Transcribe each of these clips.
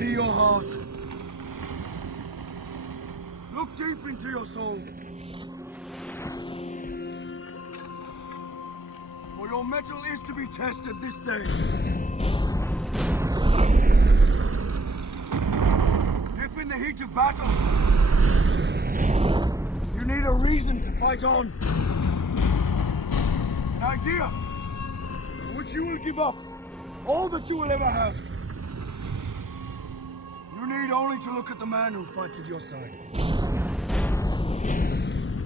Steady your heart. Look deep into your souls. For your metal is to be tested this day. If in the heat of battle, you need a reason to fight on. An idea for which you will give up all that you will ever have. You need only to look at the man who fights at your side.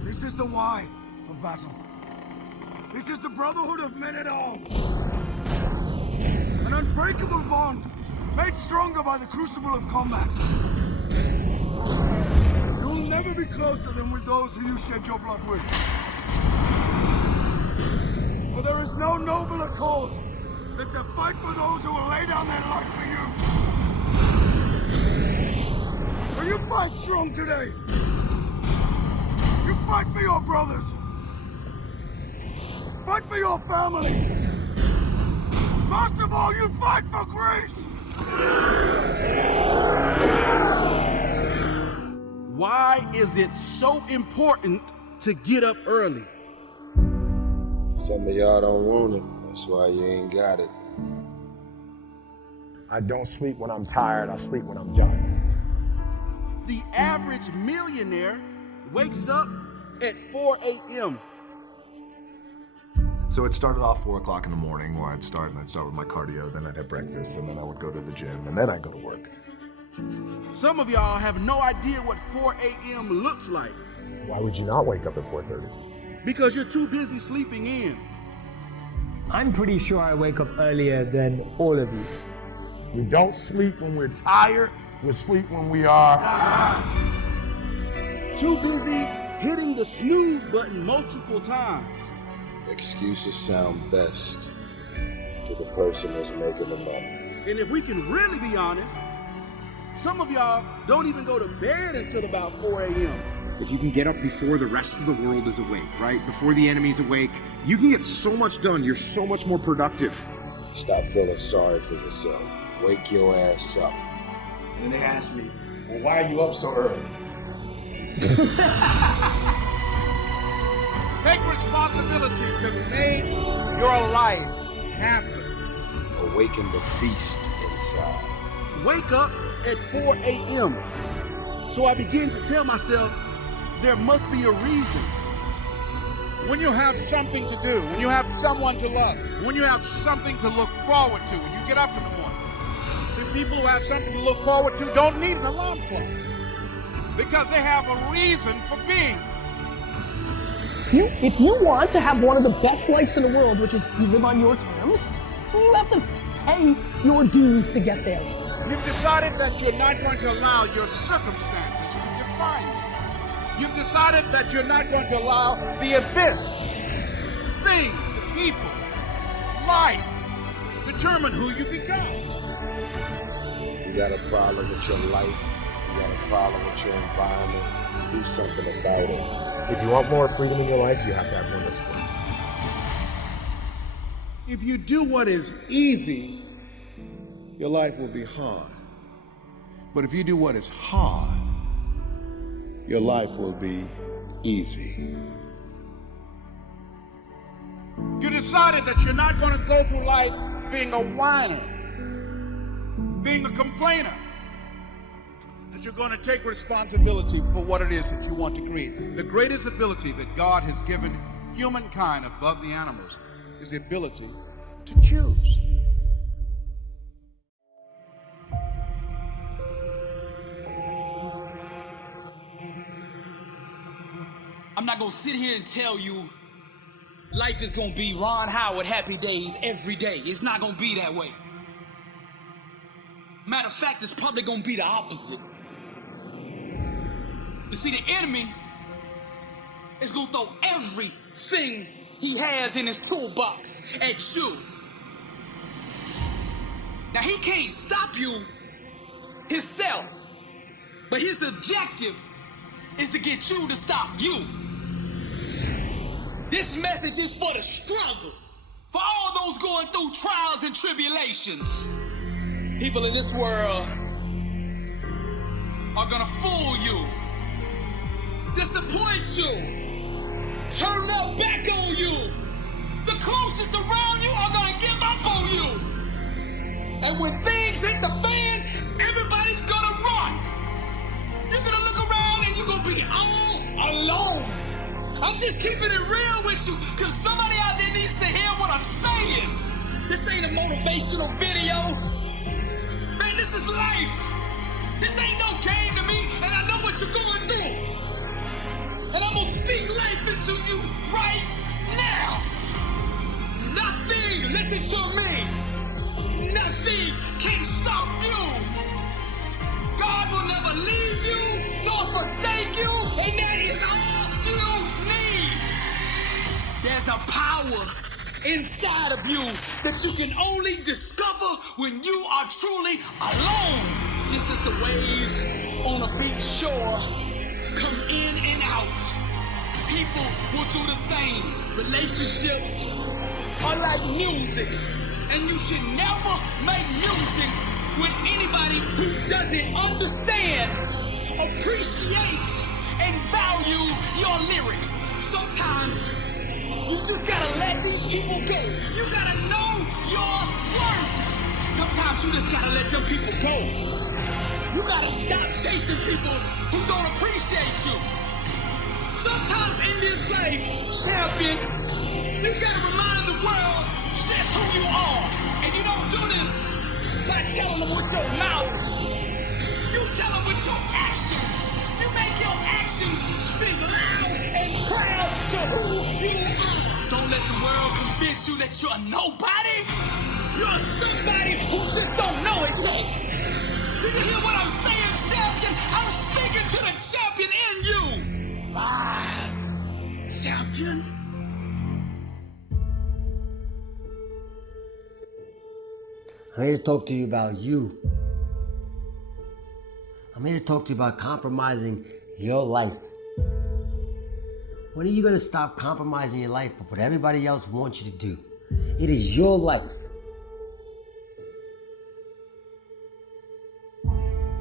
This is the why of battle. This is the brotherhood of men-at-arms. An unbreakable bond, made stronger by the crucible of combat. You will never be closer than with those who you shed your blood with. For there is no nobler cause than to fight for those who will lay down their life for you. Will you fight strong today? You fight for your brothers. Fight for your families. Most of all, you fight for Greece. Why is it so important to get up early? Some of y'all don't want it. That's why you ain't got it. I don't sleep when I'm tired. I sleep when I'm done. The average millionaire wakes up at 4 a.m. So it started off 4 o'clock in the morning where I'd start with my cardio, then I'd have breakfast, and then I would go to the gym, and then I'd go to work. Some of y'all have no idea what 4 a.m. looks like. Why would you not wake up at 4:30? Because you're too busy sleeping in. I'm pretty sure I wake up earlier than all of you. We don't sleep when we're tired. We sleep when we are Too busy hitting the snooze button multiple times. Excuses sound best to the person that's making them up. And if we can really be honest, some of y'all don't even go to bed until about 4 a.m. If you can get up before the rest of the world is awake, right? Before the enemy's awake, you can get so much done. You're so much more productive. Stop feeling sorry for yourself. Wake your ass up. And they ask me, well, why are you up so early? Take responsibility to make your life happen. Awaken the beast inside. Wake up at 4 a.m. So I begin to tell myself there must be a reason. When you have something to do, when you have someone to love, when you have something to look forward to, when you get up in the morning. See, people who have something to look forward to don't need an alarm clock because they have a reason for being. If you want to have one of the best lives in the world, which is you live on your terms, you have to pay your dues to get there. You've decided that you're not going to allow your circumstances to define you. You've decided that you're not going to allow the events, things, the people, life, determine who you become. You got a problem with your life. You got a problem with your environment. Do something about it. If you want more freedom in your life, you have to have more discipline. If you do what is easy, your life will be hard. But if you do what is hard, your life will be easy. You decided that you're not going to go through life being a whiner, being a complainer, that you're going to take responsibility for what it is that you want to create. The greatest ability that God has given humankind above the animals is the ability to choose. I'm not gonna sit here and tell you life is gonna be Ron Howard happy days every day. It's not gonna be that way. Matter of fact, it's probably gonna be the opposite. You see, the enemy is gonna throw everything he has in his toolbox at you. Now, he can't stop you himself, but his objective is to get you to stop you. This message is for the struggle, for all those going through trials and tribulations. People in this world are gonna fool you, disappoint you, turn their back on you. The closest around you are gonna give up on you. And when things hit the fan, everybody's gonna run. You're gonna look around and you're gonna be all alone. I'm just keeping it real with you, cause somebody out there needs to hear what I'm saying. This ain't a motivational video. Man, this is life. This ain't no game to me, and I know what you're going through. And I'm gonna speak life into you right now. Nothing, listen to me, nothing can stop you. God will never leave you nor forsake you, and that is all you need. There's a power inside of you that you can only discover when you are truly alone. Just as the waves on a beach shore come in and out, people will do the same. Relationships are like music, and you should never make music with anybody who doesn't understand, appreciate, and value your lyrics. Sometimes you just gotta let these people go. You gotta know your worth. Sometimes you just gotta let them people go. You gotta stop chasing people who don't appreciate you. Sometimes in this life, champion, you gotta remind the world just who you are. And you don't do this by telling them with your mouth. You tell them with your actions. You make your actions speak loud and proud to who you are. Don't let the world convince you that you're a nobody. You're somebody who just don't know it yet. Do you hear what I'm saying, champion? I'm speaking to the champion in you. Rise, champion. I'm here to talk to you about you. I'm here to talk to you about compromising your life. When are you going to stop compromising your life for what everybody else wants you to do? It is your life.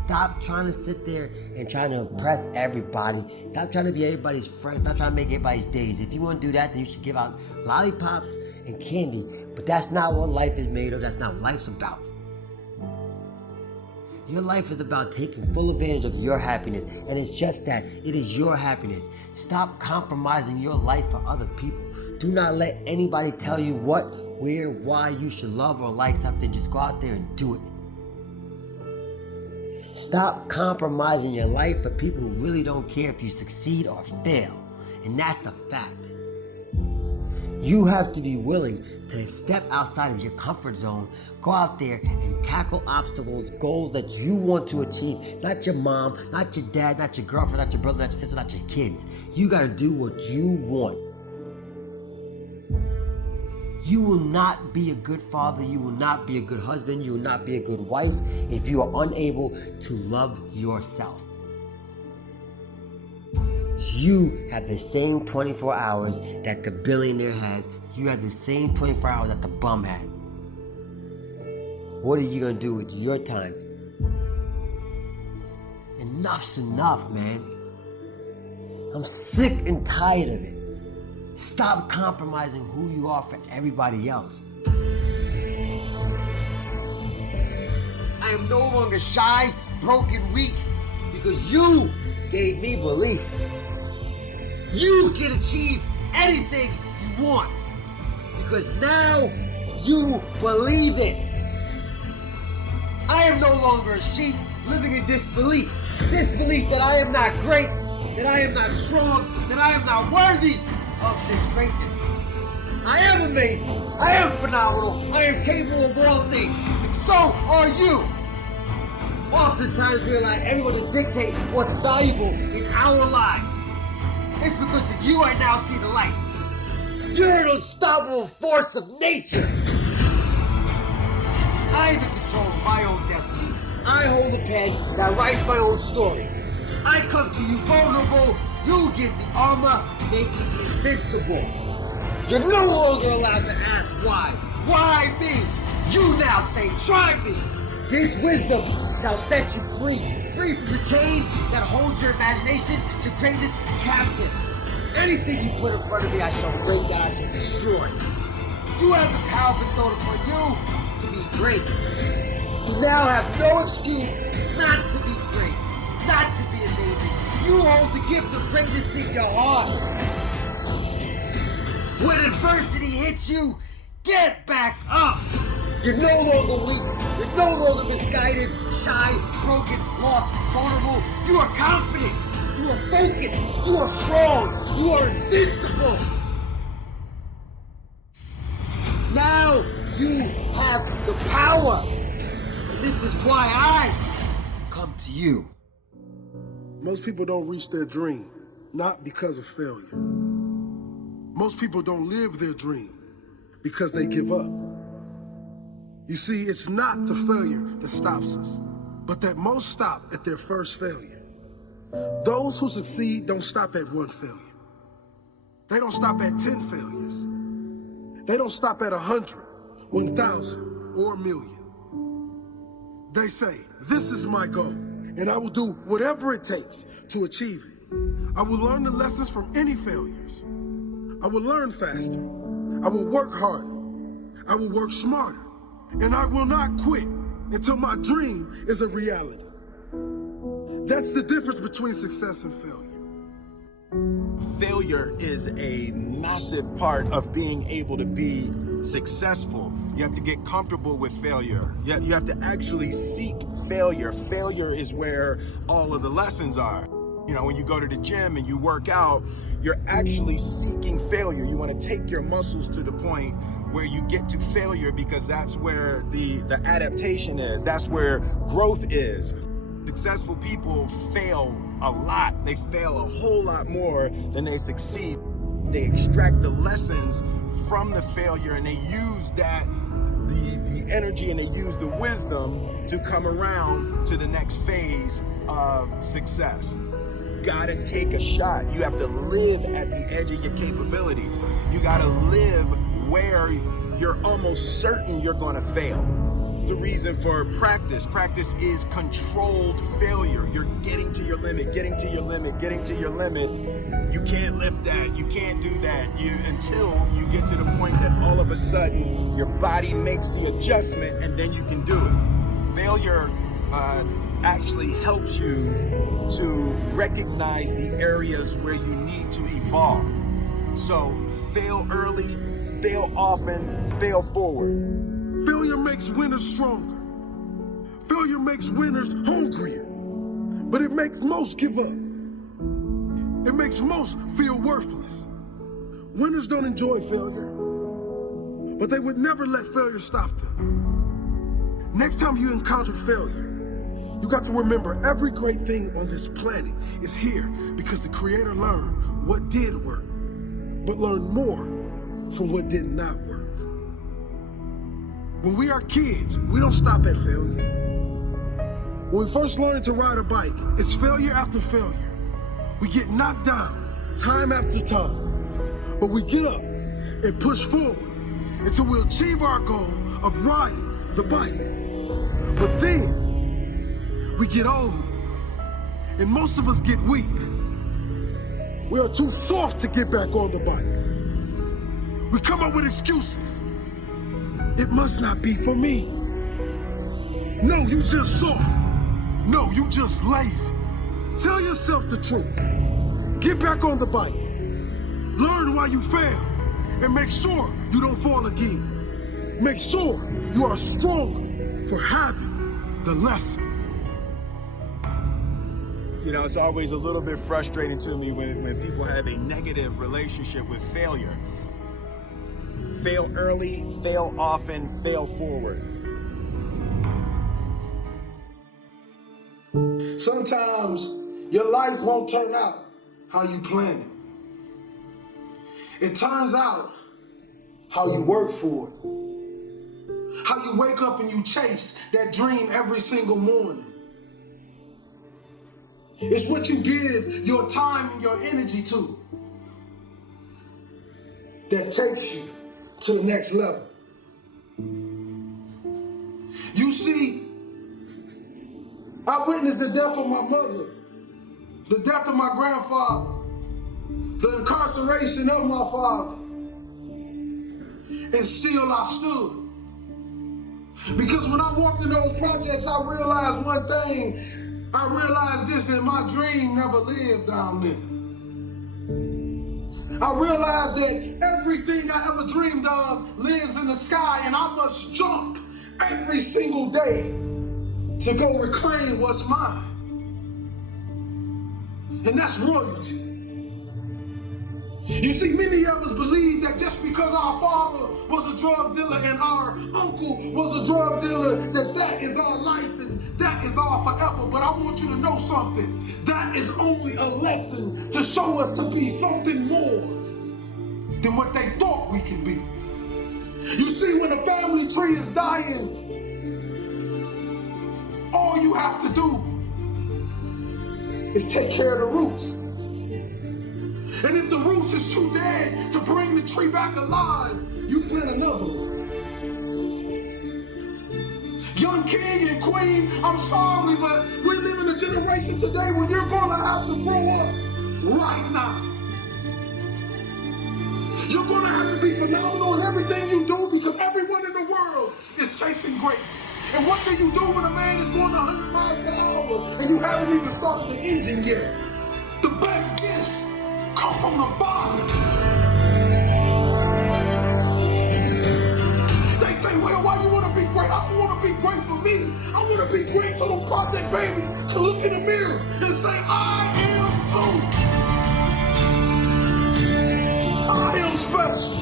Stop trying to sit there and trying to impress everybody. Stop trying to be everybody's friend. Stop trying to make everybody's days. If you want to do that, then you should give out lollipops and candy. But that's not what life is made of. That's not what life's about. Your life is about taking full advantage of your happiness. And it's just that. It is your happiness. Stop compromising your life for other people. Do not let anybody tell you what, where, why you should love or like something. Just go out there and do it. Stop compromising your life for people who really don't care if you succeed or fail. And that's a fact. You have to be willing to step outside of your comfort zone, go out there and tackle obstacles, goals that you want to achieve. Not your mom, not your dad, not your girlfriend, not your brother, not your sister, not your kids. You gotta do what you want. You will not be a good father, you will not be a good husband, you will not be a good wife if you are unable to love yourself. You have the same 24 hours that the billionaire has. You have the same 24 hours that the bum has. What are you gonna do with your time? Enough's enough, man. I'm sick and tired of it. Stop compromising who you are for everybody else. I am no longer shy, broken, weak, because you gave me belief. You can achieve anything you want, because now you believe it. I am no longer a sheep living in disbelief. Disbelief that I am not great, that I am not strong, that I am not worthy of this greatness. I am amazing. I am phenomenal. I am capable of all things. And so are you. Oftentimes we allow everyone to dictate what's valuable in our lives. It's because of you I now see the light. You're an unstoppable force of nature. I am in control of my own destiny. I hold the pen that writes my own story. I come to you vulnerable. You give me armor, make me invincible. You're no longer allowed to ask why. Why me? You now say, try me. This wisdom shall set you free free from the chains that hold your imagination, your greatness captive. Anything you put in front of me, I shall break and I shall destroy. You have the power bestowed upon you to be great. You now have no excuse not to be great, not to be amazing. You hold the gift of greatness in your heart. When adversity hits you, get back up. You're no longer weak. You're no longer misguided, shy, broken, lost, vulnerable. You are confident. You are focused. You are strong. You are invincible. Now you have the power. And this is why I come to you. Most people don't reach their dream, not because of failure. Most people don't live their dream because they give up. You see, it's not the failure that stops us, but that most stop at their first failure. Those who succeed don't stop at one failure. They don't stop at 10 failures. They don't stop at 100, 1,000, or 1,000,000. They say, this is my goal, and I will do whatever it takes to achieve it. I will learn the lessons from any failures. I will learn faster. I will work harder. I will work smarter. And I will not quit until my dream is a reality. That's the difference between success and failure. Failure is a massive part of being able to be successful. You have to get comfortable with failure. You have to actually seek failure. Failure is where all of the lessons are. You know, when you go to the gym and you work out, you're actually seeking failure. You want to take your muscles to the point where you get to failure, because that's where the adaptation is. That's where growth is. Successful people fail a lot. They fail a whole lot more than they succeed. They extract the lessons from the failure, and they use that, the energy, and they use the wisdom to come around to the next phase of success. Gotta take a shot. You have to live at the edge of your capabilities. You gotta live where you're almost certain you're gonna fail. The reason for practice. Practice is controlled failure. You're getting to your limit, getting to your limit, getting to your limit. You can't lift that, you can't do that, until you get to the point that all of a sudden your body makes the adjustment, and then you can do it. Failure actually helps you to recognize the areas where you need to evolve. So fail early, fail often, fail forward. Failure makes winners stronger. Failure makes winners hungrier. But it makes most give up. It makes most feel worthless. Winners don't enjoy failure, but they would never let failure stop them. Next time you encounter failure, you got to remember every great thing on this planet is here because the Creator learned what did work, but learned more from what did not work. When we are kids, we don't stop at failure. When we first learn to ride a bike, it's failure after failure. We get knocked down time after time, but we get up and push forward until we achieve our goal of riding the bike. But then we get old, and most of us get weak. We are too soft to get back on the bike. We come up with excuses. It must not be for me. No, you just soft. No, you just lazy. Tell yourself the truth. Get back on the bike. Learn why you fail, and make sure you don't fall again. Make sure you are stronger for having the lesson. You know, it's always a little bit frustrating to me when people have a negative relationship with failure. Fail early, fail often, fail forward. Sometimes your life won't turn out how you planned it. It turns out how you work for it. How you wake up and you chase that dream every single morning. It's what you give your time and your energy to that takes you to the next level. You see, I witnessed the death of my mother, the death of my grandfather, the incarceration of my father. And still I stood. Because when I walked in those projects, I realized one thing. I realized this, that my dream never lived down there. I realized that everything I ever dreamed of lives in the sky, and I must jump every single day to go reclaim what's mine. And that's royalty. You see, many of us believe that just because our father was a drug dealer and our uncle was a drug dealer, that is our life and that is our forever. But I want you to know something. That is only a lesson to show us to be something more than what they thought we can be. You see, when a family tree is dying, all you have to do is take care of the roots. And if the roots is too dead to bring the tree back alive, you plant another one. Young king and queen, I'm sorry, but we live in a generation today where you're gonna have to grow up right now. You're gonna have to be phenomenal in everything you do because everyone in the world is chasing greatness. And what do you do when a man is going 100 miles per hour and you haven't even started the engine yet? The best gifts come from the bottom. They say, well, why you want to be great? I don't want to be great for me. I want to be great so them project babies can look in the mirror and say, I am too. I am special.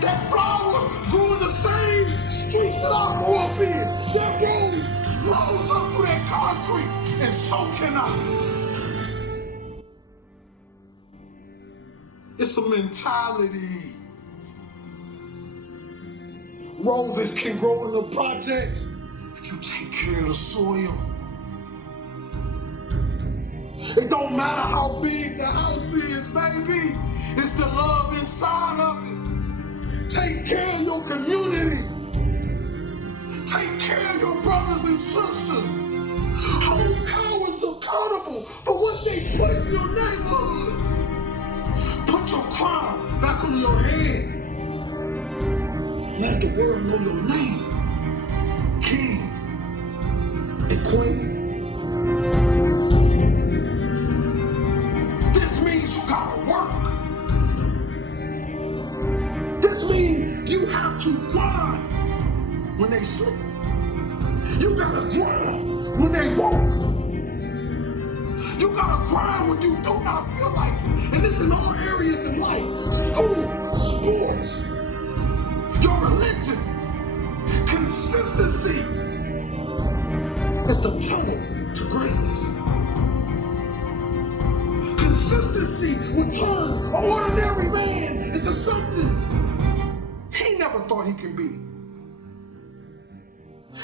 That flower grew in the same streets that I grew up in. That rose up through that concrete, and so can I. It's a mentality. Roses can grow in the projects if you take care of the soil. It don't matter how big the house is, baby. It's the love inside of it. Take care of your community. Take care of your brothers and sisters. Hold cowards accountable for what they put in your neighborhoods. Put your crown back on your head. Let the world know your name. King and queen. This means you gotta work. This means you have to grind when they sleep. You gotta grind when they walk. You gotta grind when you do not feel like it. And this in all areas in life. School, sports, your religion. Consistency is the tunnel to greatness. Consistency will turn an ordinary man into something he never thought he can be.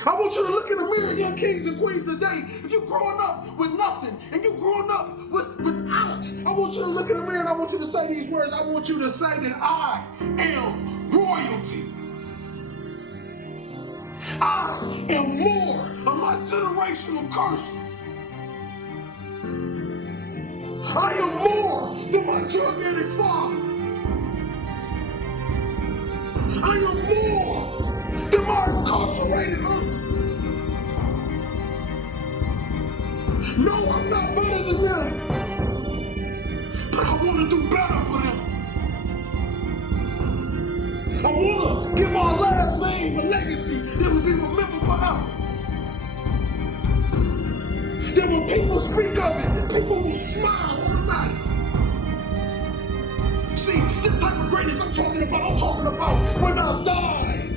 I want you to look in the mirror, young kings and queens today. If you're growing up with nothing and you're growing up without, I want you to look in the mirror and I want you to say these words. I want you to say that I am royalty. I am more of my generational curses. I am more than my drug addict father. I am more than my incarcerated uncle. No, I'm not better than them, but I want to do better for them. I want to give our last name a legacy that will be remembered forever. That when people speak of it, people will smile automatically. See, this type of greatness I'm talking about when I die,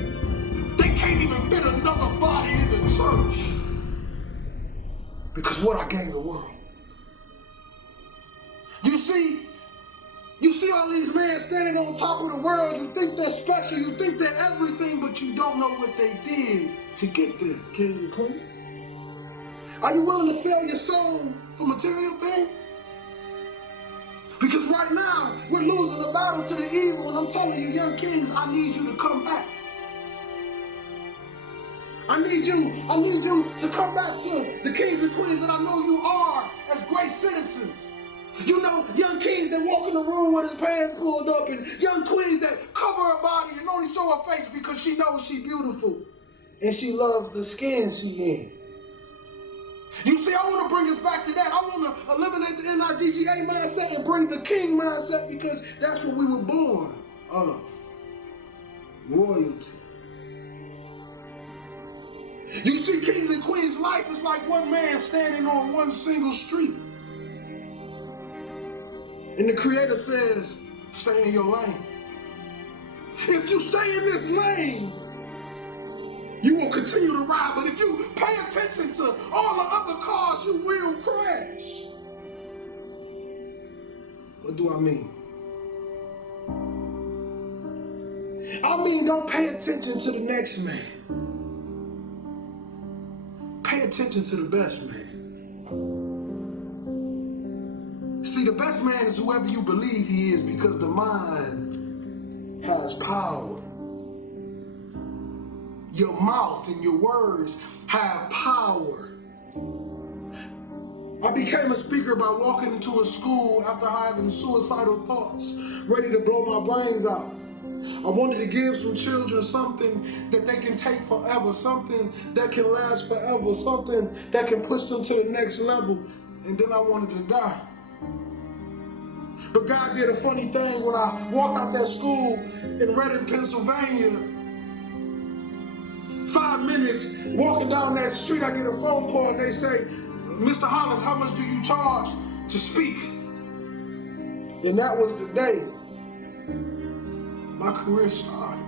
they can't even fit another body in the church. Because what I gave the world. You see all these men standing on top of the world, you think they're special, you think they're everything, but you don't know what they did to get there, king and queen. Are you willing to sell your soul for material things? Because right now, we're losing the battle to the evil, and I'm telling you, young kings, I need you to come back. I need you to come back to the kings and queens that I know you are as great citizens. You know, young kings that walk in the room with his pants pulled up, and young queens that cover her body and only show her face because she knows she's beautiful and she loves the skin she in. You see, I want to bring us back to that. I want to eliminate the NIGGA mindset and bring the king mindset, because that's what we were born of. Royalty. You see, kings and queens' life is like one man standing on one single street. And the Creator says, stay in your lane. If you stay in this lane, you will continue to ride. But if you pay attention to all the other cars, you will crash. What do I mean? I mean, don't pay attention to the next man. Pay attention to the best man. See, the best man is whoever you believe he is, because the mind has power. Your mouth and your words have power. I became a speaker by walking into a school after having suicidal thoughts, ready to blow my brains out. I wanted to give some children something that they can take forever, something that can last forever, something that can push them to the next level, and then I wanted to die. But God did a funny thing when I walked out that school in Reading, Pennsylvania. 5 minutes walking down that street, I get a phone call and they say, Mr. Hollins, how much do you charge to speak? And that was the day my career started.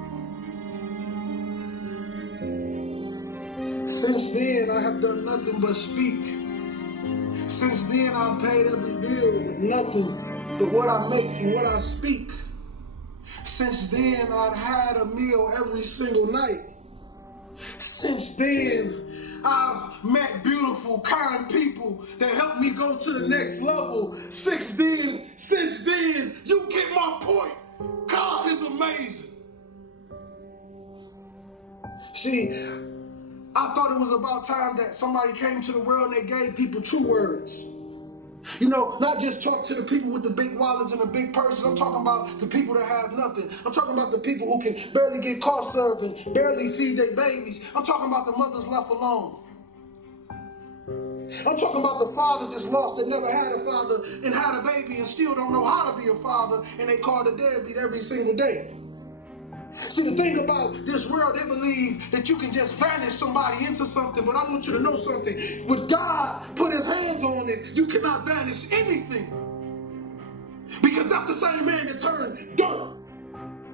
Since then, I have done nothing but speak. Since then, I've paid every bill with nothing but what I make from what I speak. Since then, I've had a meal every single night. Since then, I've met beautiful, kind people that helped me go to the next level. Since then, you get my point. God is amazing. See, I thought it was about time that somebody came to the world and they gave people true words. You know, not just talk to the people with the big wallets and the big purses. I'm talking about the people that have nothing. I'm talking about the people who can barely get car served and barely feed their babies. I'm talking about the mothers left alone. I'm talking about the fathers just lost that never had a father and had a baby and still don't know how to be a father, and they call the deadbeat every single day. See, the thing about this world, they believe that you can just vanish somebody into something, but I want you to know something. When God put his hands on it, you cannot vanish anything. Because that's the same man that turned dirt